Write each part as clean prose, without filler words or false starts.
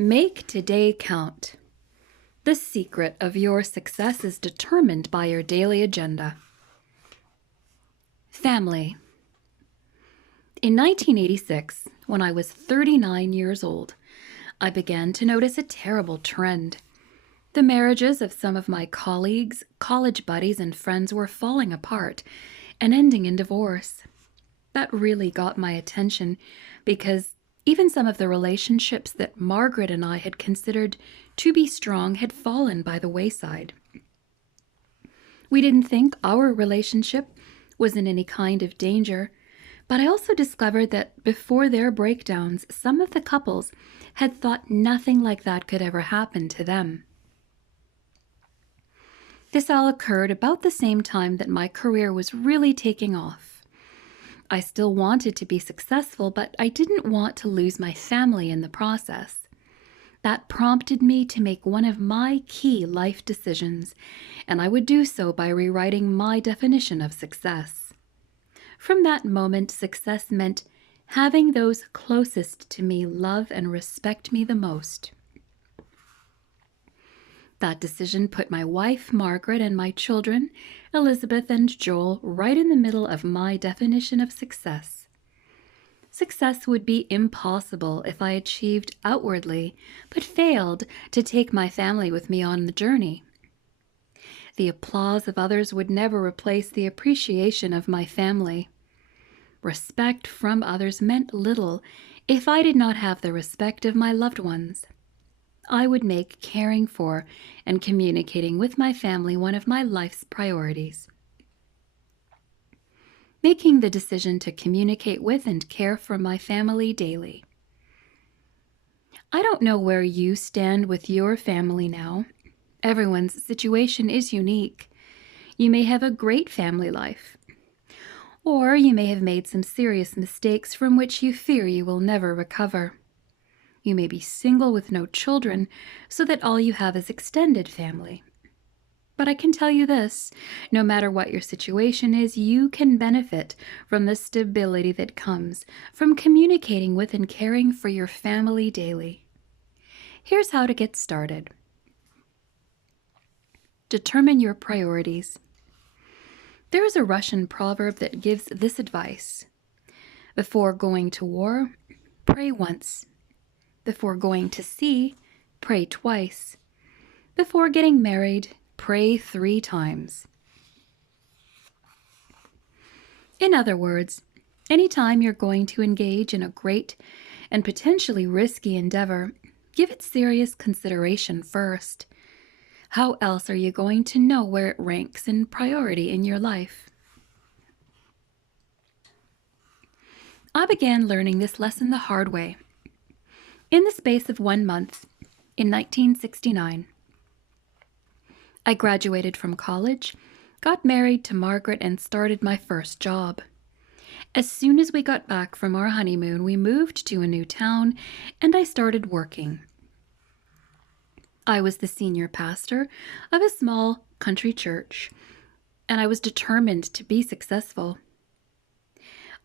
Make today count. The secret of your success is determined by your daily agenda. Family. In 1986, when I was 39 years old, I began to notice a terrible trend. The marriages of some of my colleagues, college buddies, and friends were falling apart and ending in divorce. That really got my attention because even some of the relationships that Margaret and I had considered to be strong had fallen by the wayside. We didn't think our relationship was in any kind of danger, but I also discovered that before their breakdowns, some of the couples had thought nothing like that could ever happen to them. This all occurred about the same time that my career was really taking off. I still wanted to be successful, but I didn't want to lose my family in the process. That prompted me to make one of my key life decisions, and I would do so by rewriting my definition of success. From that moment, success meant having those closest to me love and respect me the most. That decision put my wife, Margaret, and my children, Elizabeth and Joel, right in the middle of my definition of success. Success would be impossible if I achieved outwardly, but failed to take my family with me on the journey. The applause of others would never replace the appreciation of my family. Respect from others meant little if I did not have the respect of my loved ones. I would make caring for and communicating with my family one of my life's priorities. Making the decision to communicate with and care for my family daily. I don't know where you stand with your family now. Everyone's situation is unique. You may have a great family life, or you may have made some serious mistakes from which you fear you will never recover. You may be single with no children, so that all you have is extended family. But I can tell you this, no matter what your situation is, you can benefit from the stability that comes from communicating with and caring for your family daily. Here's how to get started. Determine your priorities. There is a Russian proverb that gives this advice. Before going to war, pray once. Before going to sea, pray twice. Before getting married, pray 3 times. In other words, anytime you're going to engage in a great and potentially risky endeavor, give it serious consideration first. How else are you going to know where it ranks in priority in your life? I began learning this lesson the hard way. In the space of 1 month, in 1969, I graduated from college, got married to Margaret, and started my first job. As soon as we got back from our honeymoon, we moved to a new town, and I started working. I was the senior pastor of a small country church, and I was determined to be successful.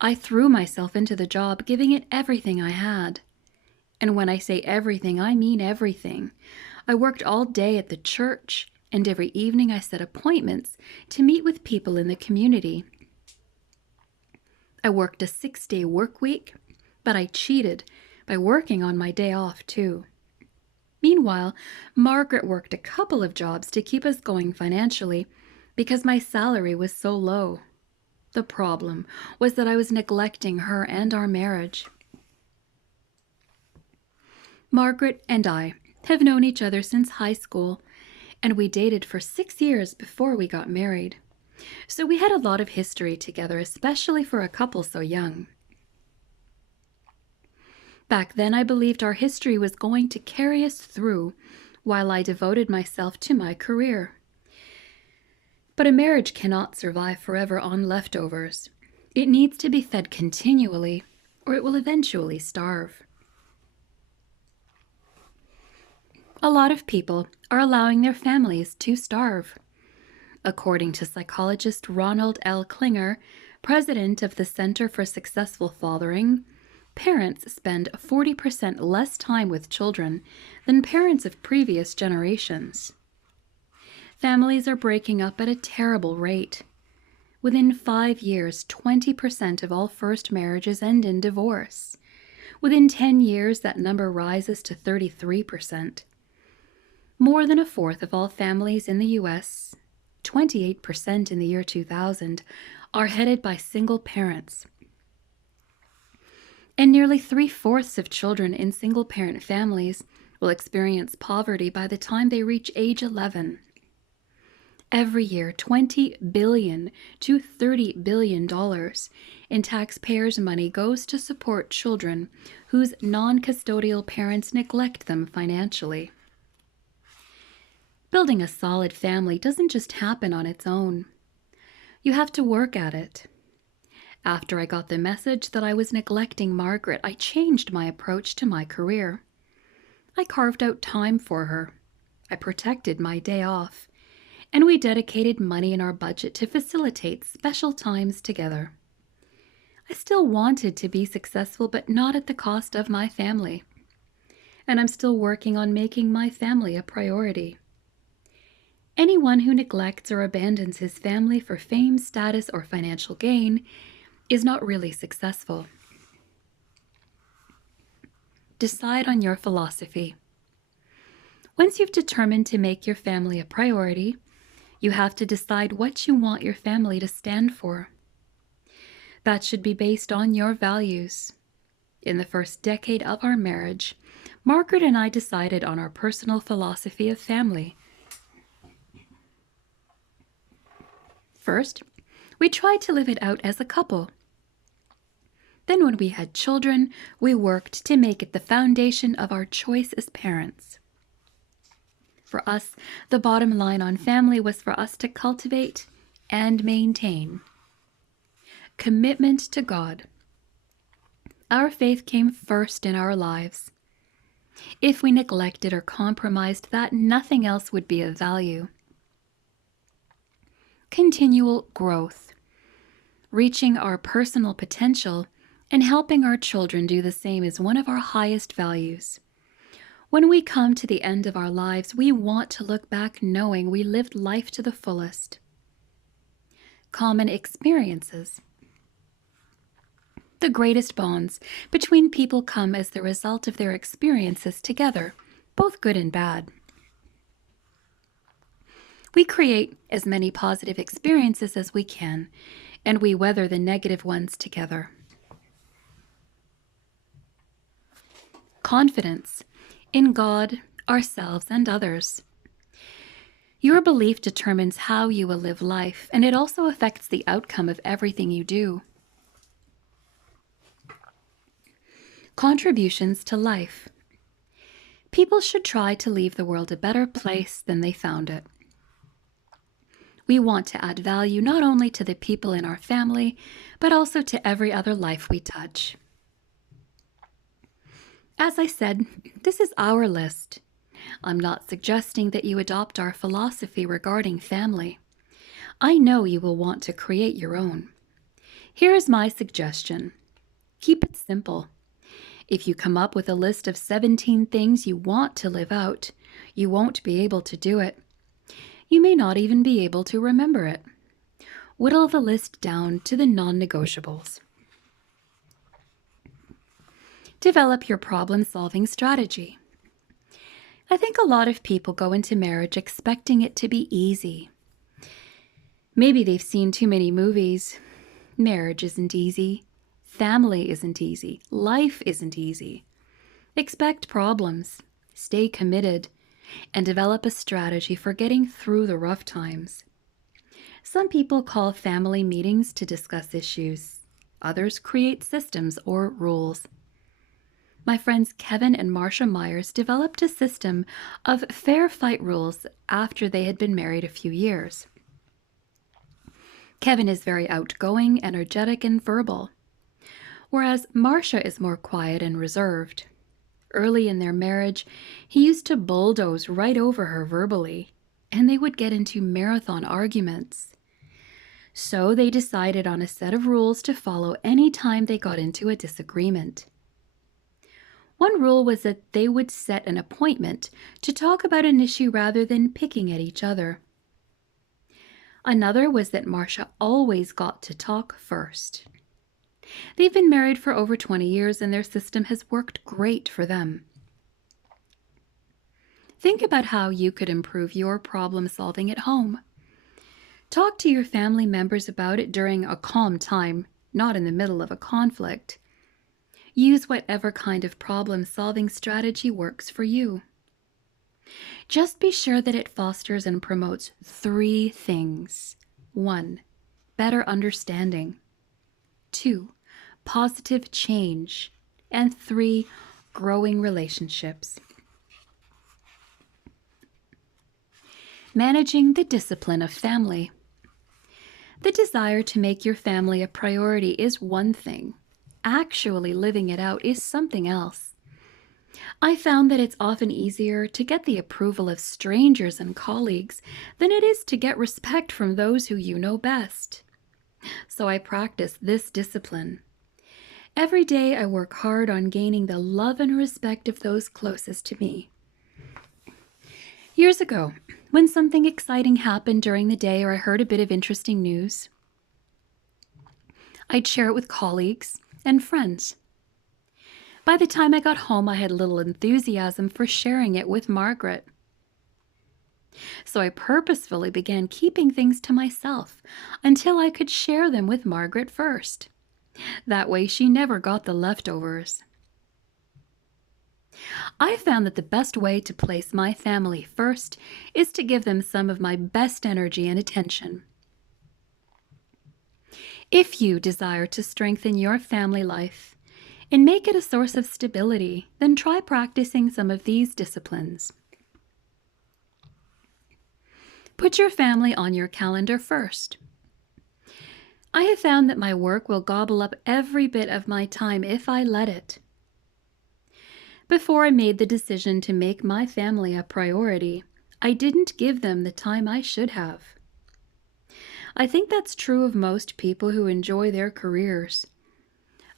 I threw myself into the job, giving it everything I had. And when I say everything, I mean everything. I worked all day at the church, and every evening I set appointments to meet with people in the community. I worked a 6-day work week, but I cheated by working on my day off too. Meanwhile, Margaret worked a couple of jobs to keep us going financially because my salary was so low. The problem was that I was neglecting her and our marriage. Margaret and I have known each other since high school, and we dated for 6 years before we got married. So we had a lot of history together, especially for a couple so young. Back then, I believed our history was going to carry us through while I devoted myself to my career. But a marriage cannot survive forever on leftovers. It needs to be fed continually, or it will eventually starve. A lot of people are allowing their families to starve. According to psychologist Ronald L. Klinger, president of the Center for Successful Fathering, Parents spend 40% less time with children than parents of previous generations. Families are breaking up at a terrible rate. Within 5 years, 20% of all first marriages end in divorce. Within 10 years, that number rises to 33%. More than a fourth of all families in the U.S., 28% in the year 2000, are headed by single parents. And nearly 3/4 of children in single-parent families will experience poverty by the time they reach age 11. Every year, $20 billion to $30 billion in taxpayers' money goes to support children whose non-custodial parents neglect them financially. Building a solid family doesn't just happen on its own. You have to work at it. After I got the message that I was neglecting Margaret, I changed my approach to my career. I carved out time for her. I protected my day off. And we dedicated money in our budget to facilitate special times together. I still wanted to be successful, but not at the cost of my family. And I'm still working on making my family a priority. Anyone who neglects or abandons his family for fame, status, or financial gain is not really successful. Decide on your philosophy. Once you've determined to make your family a priority, you have to decide what you want your family to stand for. That should be based on your values. In the first decade of our marriage, Margaret and I decided on our personal philosophy of family. First, we tried to live it out as a couple. Then when we had children, we worked to make it the foundation of our choice as parents. For us, the bottom line on family was for us to cultivate and maintain commitment to God. Our faith came first in our lives. If we neglected or compromised that, nothing else would be of value. Continual growth, reaching our personal potential and helping our children do the same is one of our highest values. When we come to the end of our lives, we want to look back knowing we lived life to the fullest. Common experiences. The greatest bonds between people come as the result of their experiences together, both good and bad. We create as many positive experiences as we can, and we weather the negative ones together. Confidence in God, ourselves, and others. Your belief determines how you will live life, and it also affects the outcome of everything you do. Contributions to life. People should try to leave the world a better place than they found it. We want to add value not only to the people in our family, but also to every other life we touch. As I said, this is our list. I'm not suggesting that you adopt our philosophy regarding family. I know you will want to create your own. Here is my suggestion. Keep it simple. If you come up with a list of 17 things you want to live out, you won't be able to do it. You may not even be able to remember it. Whittle the list down to the non-negotiables. Develop your problem-solving strategy. I think a lot of people go into marriage expecting it to be easy. Maybe they've seen too many movies. Marriage isn't easy. Family isn't easy. Life isn't easy. Expect problems. Stay committed. And develop a strategy for getting through the rough times. Some people call family meetings to discuss issues. Others create systems or rules. My friends Kevin and Marcia Myers developed a system of fair fight rules after they had been married a few years. Kevin is very outgoing, energetic, and verbal, whereas Marcia is more quiet and reserved. Early in their marriage, he used to bulldoze right over her verbally, and they would get into marathon arguments. So they decided on a set of rules to follow any time they got into a disagreement. One rule was that they would set an appointment to talk about an issue rather than picking at each other. Another was that Marcia always got to talk first. They've been married for over 20 years and their system has worked great for them. Think about how you could improve your problem solving at home. Talk to your family members about it during a calm time, not in the middle of a conflict. Use whatever kind of problem-solving strategy works for you. Just be sure that it fosters and promotes 3 things. 1. Better understanding. 2. Positive change. And 3. Growing relationships. Managing the discipline of family. The desire to make your family a priority is one thing. Actually living it out is something else. I found that it's often easier to get the approval of strangers and colleagues than it is to get respect from those who you know best. So I practice this discipline. Every day I work hard on gaining the love and respect of those closest to me. Years ago, when something exciting happened during the day or I heard a bit of interesting news, I'd share it with colleagues and friends. By the time I got home, I had little enthusiasm for sharing it with Margaret. So I purposefully began keeping things to myself until I could share them with Margaret first. That way she never got the leftovers. I found that the best way to place my family first is to give them some of my best energy and attention. If you desire to strengthen your family life and make it a source of stability, then try practicing some of these disciplines. Put your family on your calendar first. I have found that my work will gobble up every bit of my time if I let it. Before I made the decision to make my family a priority, I didn't give them the time I should have. I think that's true of most people who enjoy their careers.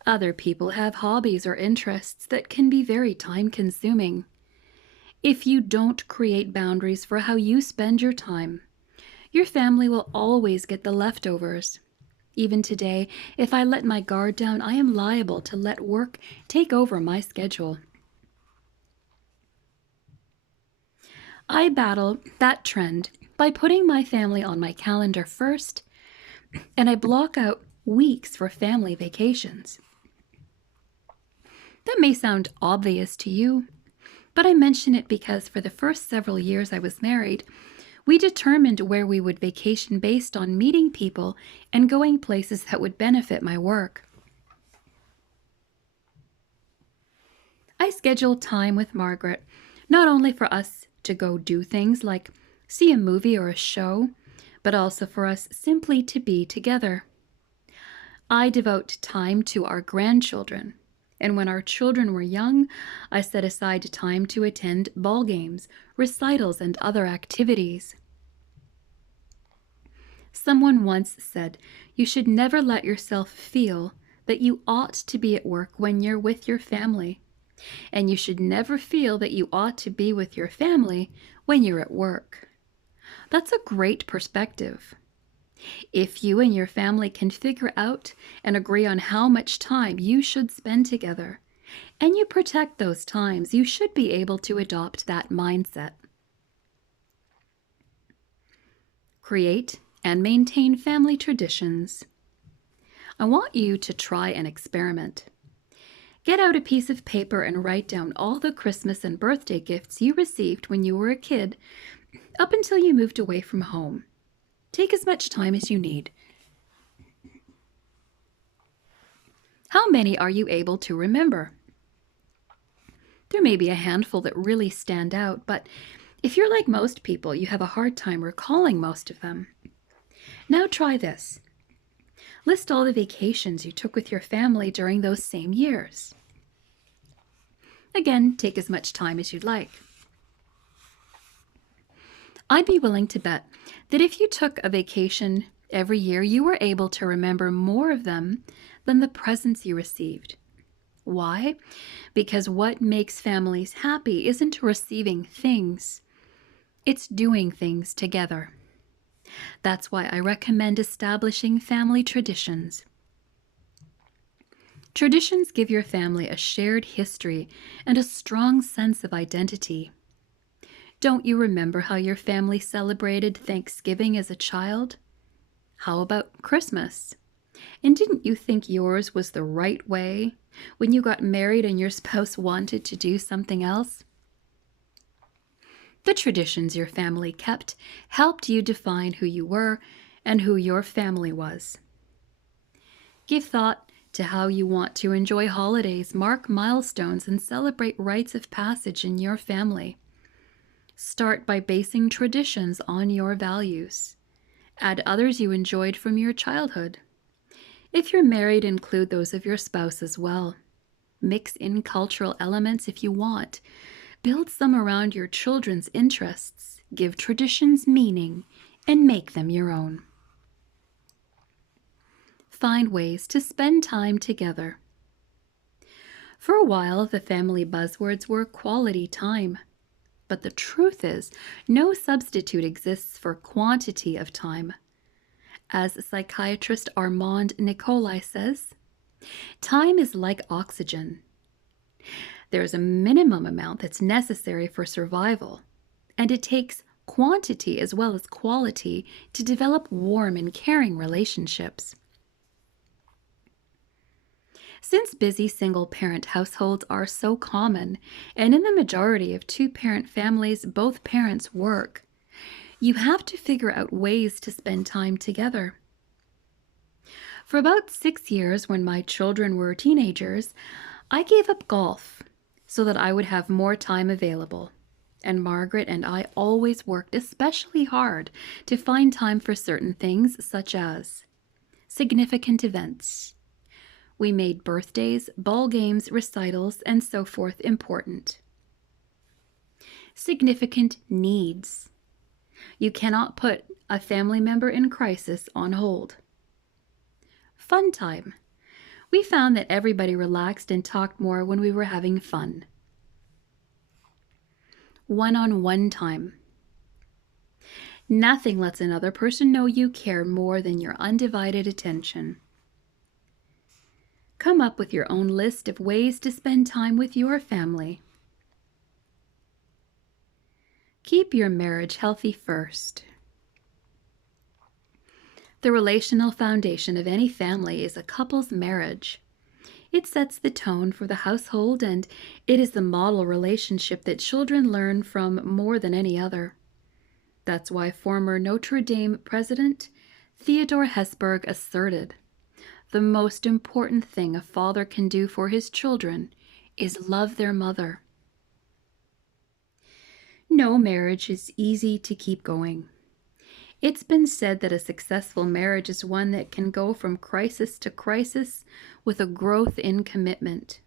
Other people have hobbies or interests that can be very time-consuming. If you don't create boundaries for how you spend your time, your family will always get the leftovers. Even today, if I let my guard down, I am liable to let work take over my schedule. I battle that trend by putting my family on my calendar first, and I block out weeks for family vacations. That may sound obvious to you, but I mention it because for the first several years I was married, we determined where we would vacation based on meeting people and going places that would benefit my work. I scheduled time with Margaret, not only for us to go do things like see a movie or a show, but also for us simply to be together. I devote time to our grandchildren, and when our children were young, I set aside time to attend ball games, recitals, and other activities. Someone once said, you should never let yourself feel that you ought to be at work when you're with your family. And you should never feel that you ought to be with your family when you're at work. That's a great perspective. If you and your family can figure out and agree on how much time you should spend together, and you protect those times, you should be able to adopt that mindset. Create and maintain family traditions. I want you to try an experiment. Get out a piece of paper and write down all the Christmas and birthday gifts you received when you were a kid, up until you moved away from home. Take as much time as you need. How many are you able to remember? There may be a handful that really stand out, but if you're like most people, you have a hard time recalling most of them. Now try this. List all the vacations you took with your family during those same years. Again, take as much time as you'd like. I'd be willing to bet that if you took a vacation every year, you were able to remember more of them than the presents you received. Why? Because what makes families happy isn't receiving things, it's doing things together. That's why I recommend establishing family traditions. Traditions give your family a shared history and a strong sense of identity. Don't you remember how your family celebrated Thanksgiving as a child? How about Christmas? And didn't you think yours was the right way when you got married and your spouse wanted to do something else? The traditions your family kept helped you define who you were and who your family was. Give thought to how you want to enjoy holidays, mark milestones, and celebrate rites of passage in your family. Start by basing traditions on your values. Add others you enjoyed from your childhood. If you're married, include those of your spouse as well. Mix in cultural elements if you want. Build some around your children's interests. Give traditions meaning and make them your own. Find ways to spend time together. For a while, the family buzzwords were quality time. But the truth is, no substitute exists for quantity of time. As psychiatrist Armand Nicolai says, time is like oxygen. There's a minimum amount that's necessary for survival, and it takes quantity as well as quality to develop warm and caring relationships. Since busy single-parent households are so common, and in the majority of two-parent families both parents work, you have to figure out ways to spend time together. For about 6 years, when my children were teenagers, I gave up golf so that I would have more time available. And Margaret and I always worked especially hard to find time for certain things, such as significant events. We made birthdays, ball games, recitals, and so forth important. Significant needs. You cannot put a family member in crisis on hold. Fun time. We found that everybody relaxed and talked more when we were having fun. One-on-one time. Nothing lets another person know you care more than your undivided attention. Come up with your own list of ways to spend time with your family. Keep your marriage healthy first. The relational foundation of any family is a couple's marriage. It sets the tone for the household, and it is the model relationship that children learn from more than any other. That's why former Notre Dame president Theodore Hesburgh asserted, "The most important thing a father can do for his children is love their mother." No marriage is easy to keep going. It's been said that a successful marriage is one that can go from crisis to crisis with a growth in commitment.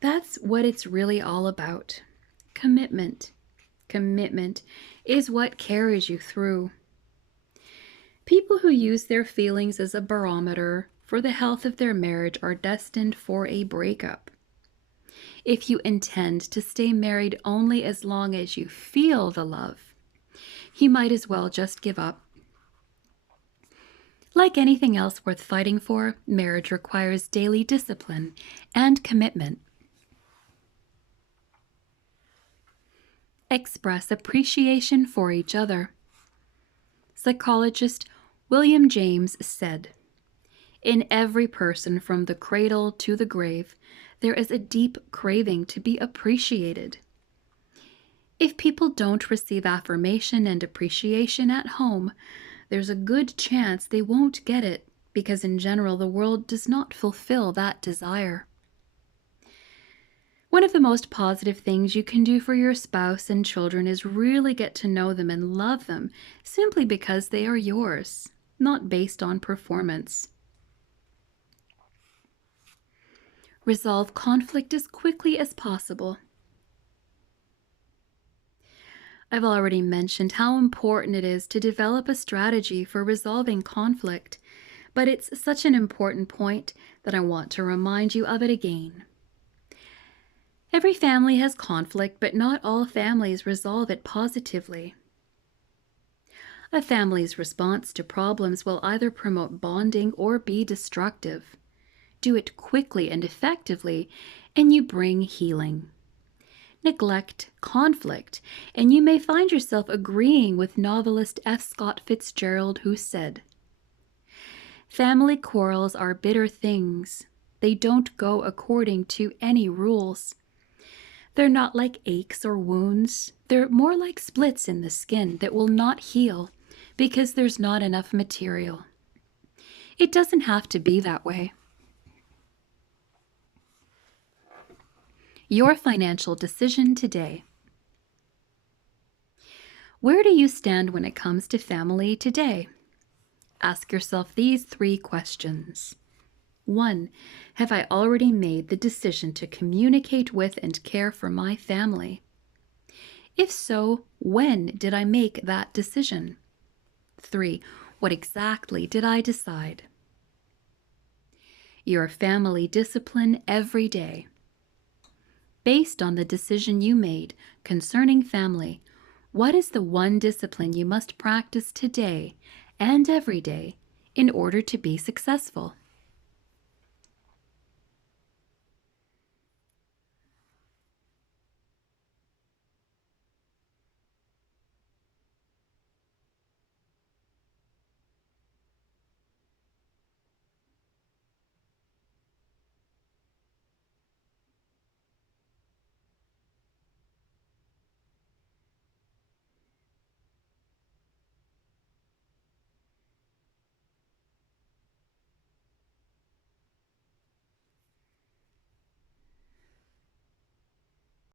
That's what it's really all about. Commitment. Commitment is what carries you through. People who use their feelings as a barometer for the health of their marriage are destined for a breakup. If you intend to stay married only as long as you feel the love, you might as well just give up. Like anything else worth fighting for, marriage requires daily discipline and commitment. Express appreciation for each other. Psychologist William James said, "In every person from the cradle to the grave, there is a deep craving to be appreciated. If people don't receive affirmation and appreciation at home, there's a good chance they won't get it, because in general the world does not fulfill that desire." One of the most positive things you can do for your spouse and children is really get to know them and love them simply because they are yours, not based on performance. Resolve conflict as quickly as possible. I've already mentioned how important it is to develop a strategy for resolving conflict, but it's such an important point that I want to remind you of it again. Every family has conflict, but not all families resolve it positively. A family's response to problems will either promote bonding or be destructive. Do it quickly and effectively, and you bring healing. Neglect conflict, and you may find yourself agreeing with novelist F. Scott Fitzgerald, who said, "Family quarrels are bitter things. They don't go according to any rules. They're not like aches or wounds. They're more like splits in the skin that will not heal because there's not enough material. It doesn't have to be that way." Your financial decision today. Where do you stand when it comes to family today? Ask yourself these 3 questions. 1. Have I already made the decision to communicate with and care for my family? If so, when did I make that decision? 3. What exactly did I decide? Your family discipline every day. Based on the decision you made concerning family, what is the one discipline you must practice today and every day in order to be successful?